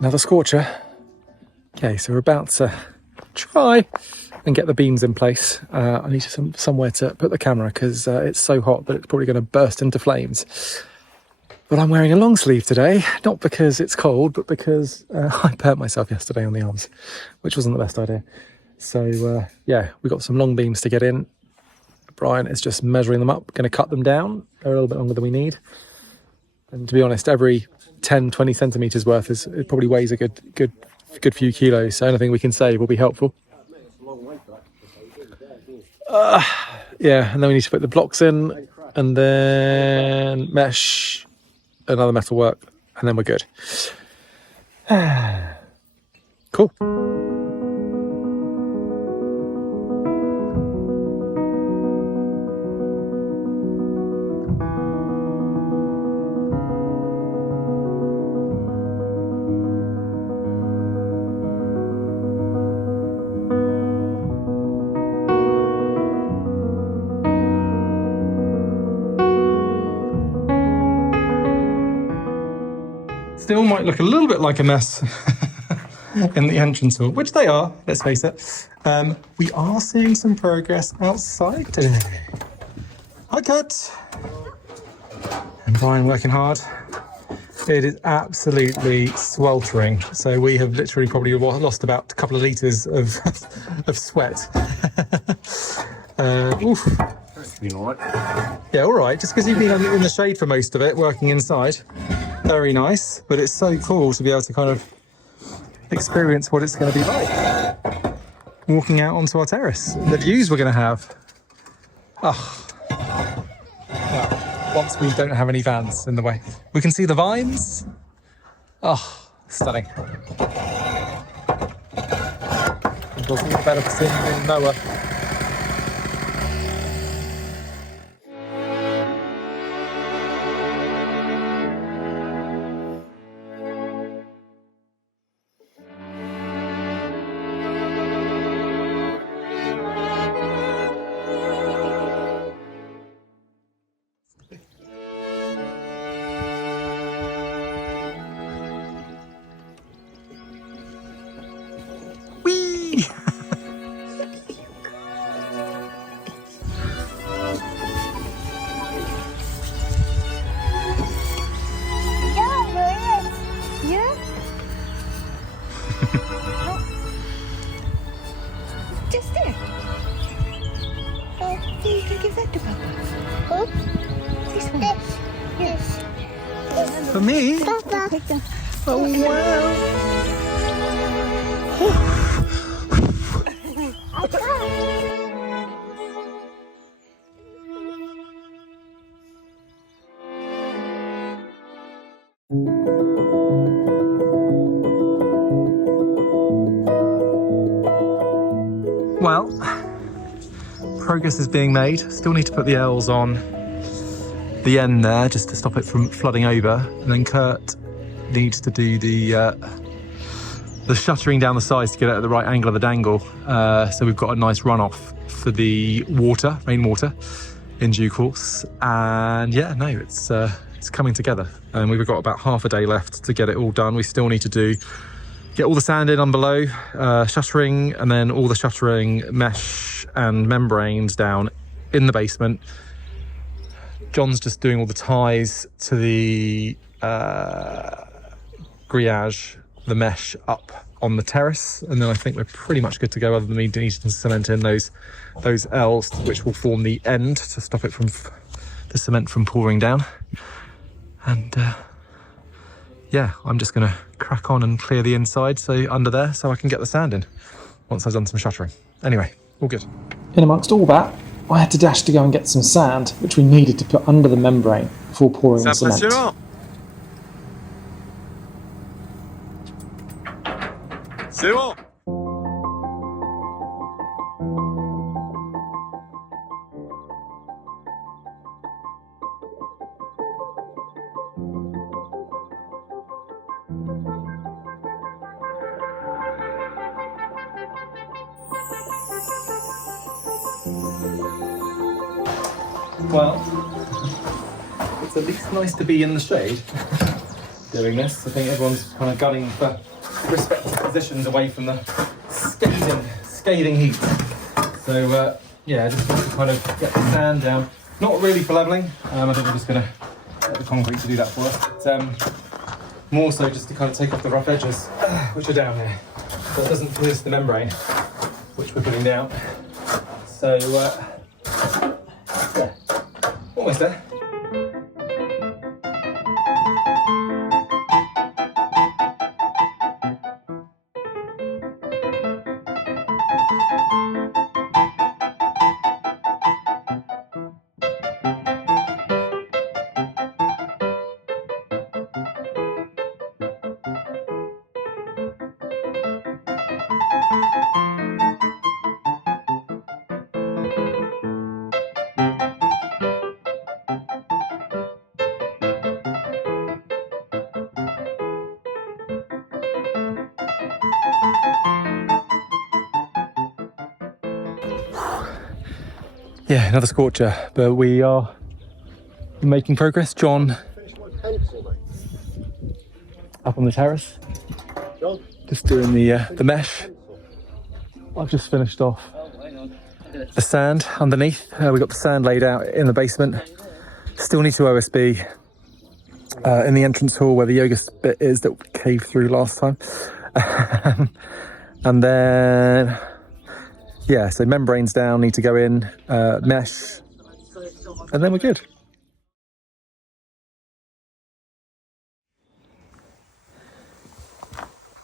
Another scorcher. Okay, so we're about to try and get the beams in place. I need somewhere to put the camera because it's so hot that it's probably going to burst into flames. But I'm wearing a long sleeve today, not because it's cold, but because I burnt myself yesterday on the arms, which wasn't the best idea. So yeah, we've got some long beams to get in. Brian is just measuring them up, going to cut them down. They're a little bit longer than we need. And to be honest, every 10, 20 centimetres worth it probably weighs a good few kilos. So anything we can save will be helpful. Yeah, and then we need to put the blocks in, and then mesh, another metal work, and then we're good. Cool. Still might look a little bit like a mess in the entrance hall, which they are, let's face it. We are seeing some progress outside today. Hi, Kat. And Brian working hard. It is absolutely sweltering. So we have literally probably lost about a couple of litres of sweat. Oof. Been all right. Yeah, all right. Just because you've been in the shade for most of it, working inside. Very nice, but it's so cool to be able to kind of experience what it's going to be like walking out onto our terrace. The views we're going to have. Well, once we don't have any vans in the way. We can see the vines. Stunning. It was all better for seeing than Noah. Just there. Oh, you can give that to Papa. Oh, this one. Yes. For me? Papa. Take them. Oh, wow. Well, progress is being made. Still need to put the L's on the end there just to stop it from flooding over. And then Kurt needs to do the shuttering down the sides to get it at the right angle of the dangle. So we've got a nice runoff for the water, rainwater, in due course. And yeah, no, it's coming together. And we've got about half a day left to get it all done. We still need to get all the sand in on below, shuttering, and then all the shuttering, mesh and membranes down in the basement. John's just doing all the ties to the grillage, the mesh up on the terrace, and then I think we're pretty much good to go, other than me needing to cement in those L's, which will form the end to stop it from the cement from pouring down. And yeah, I'm just gonna crack on and clear the inside, so under there, so I can get the sand in once I've done some shuttering. Anyway, all good. In amongst all that, I had to dash to go and get some sand, which we needed to put under the membrane before pouring the cement. C'est bon. Well, it's at least nice to be in the shade. doing this. I think everyone's kind of gunning for respective positions away from the scathing heat. So yeah, just want to kind of get the sand down. Not really for levelling. I think we're just going to get the concrete to do that for us. But, more so just to kind of take off the rough edges, which are down here. So it doesn't pierce the membrane, which we're putting down. So yeah, almost there. Yeah, another scorcher, but we are making progress. John, up on the terrace, just doing the mesh. I've just finished off the sand underneath. We got the sand laid out in the basement. Still need to OSB in the entrance hall where the yoga bit is that we caved through last time. And then, yeah, so membranes down, need to go in, mesh, and then we're good.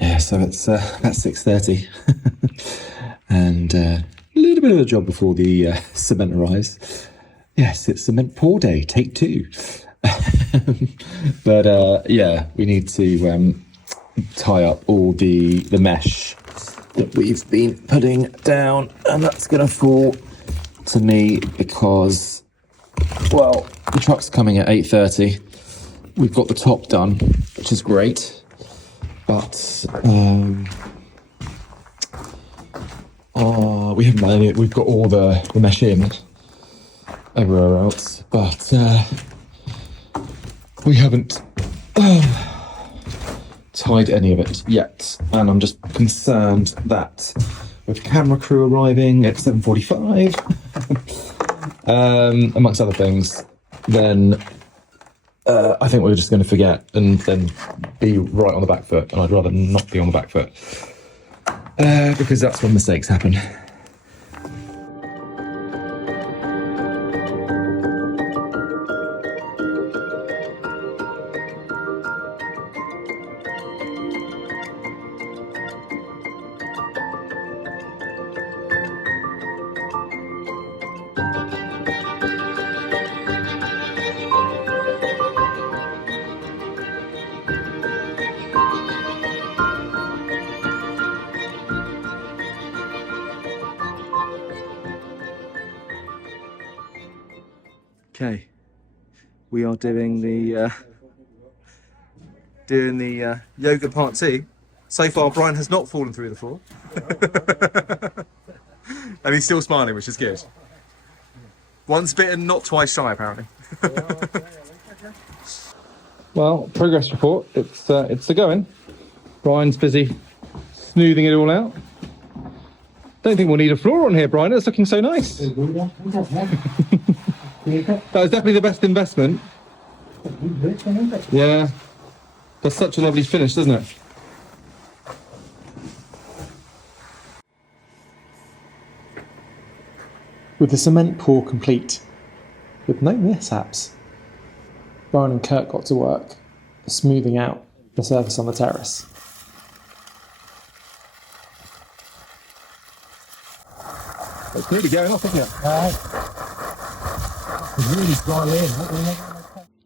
Yeah, so it's about 6:30, and a little bit of a job before the cement arrives. Yes, it's cement pour day, take 2. But yeah, we need to tie up all the mesh that we've been putting down, and that's going to fall to me because, well, the truck's coming at 8:30. We've got the top done, which is great, but we haven't done any. We've got all the mesh in everywhere else, but we haven't tied any of it yet, and I'm just concerned that with camera crew arriving at 7:45, amongst other things, then I think we're just going to forget and then be right on the back foot, and I'd rather not be on the back foot because that's when mistakes happen. Okay, we are doing the yoga part 2. So far, Brian has not fallen through the floor, and he's still smiling, which is good. Once bitten, not twice shy, apparently. Well, progress report. It's the going. Brian's busy smoothing it all out. Don't think we'll need a floor on here, Brian. It's looking so nice. That was definitely the best investment. Yeah, that's such a lovely finish, doesn't it? With the cement pour complete, with no mishaps, Brian and Kurt got to work, smoothing out the surface on the terrace. It's nearly going off, isn't it?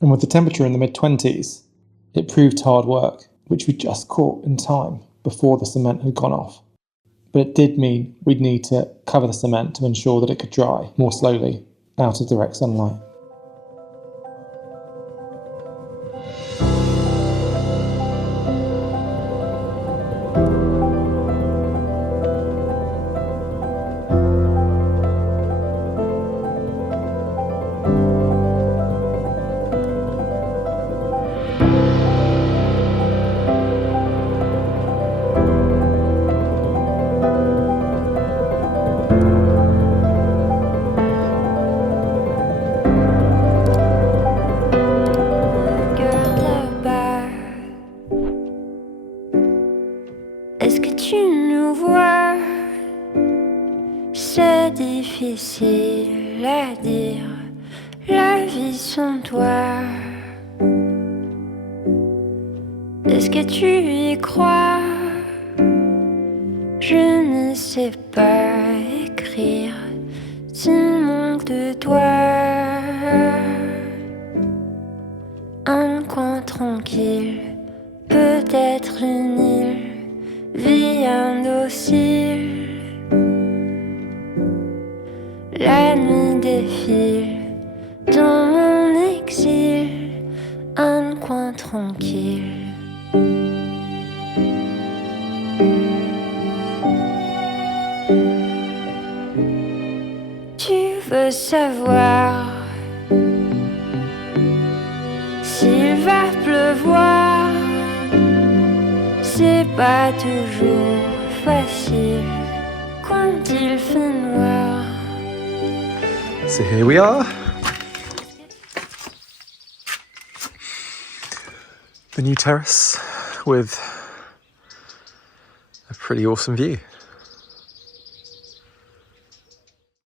And with the temperature in the mid-20s, it proved hard work, which we just caught in time before the cement had gone off. But it did mean we'd need to cover the cement to ensure that it could dry more slowly out of direct sunlight. difficile à dire, la vie sans toi. Est-ce que tu y crois? Je ne sais pas écrire s'il manque de toi. Un coin tranquille, peut-être une île, vie indocile. La nuit défile dans mon exil, un coin tranquille. Tu veux savoir s'il va pleuvoir? C'est pas toujours facile quand il fait noir. So here we are. The new terrace with a pretty awesome view.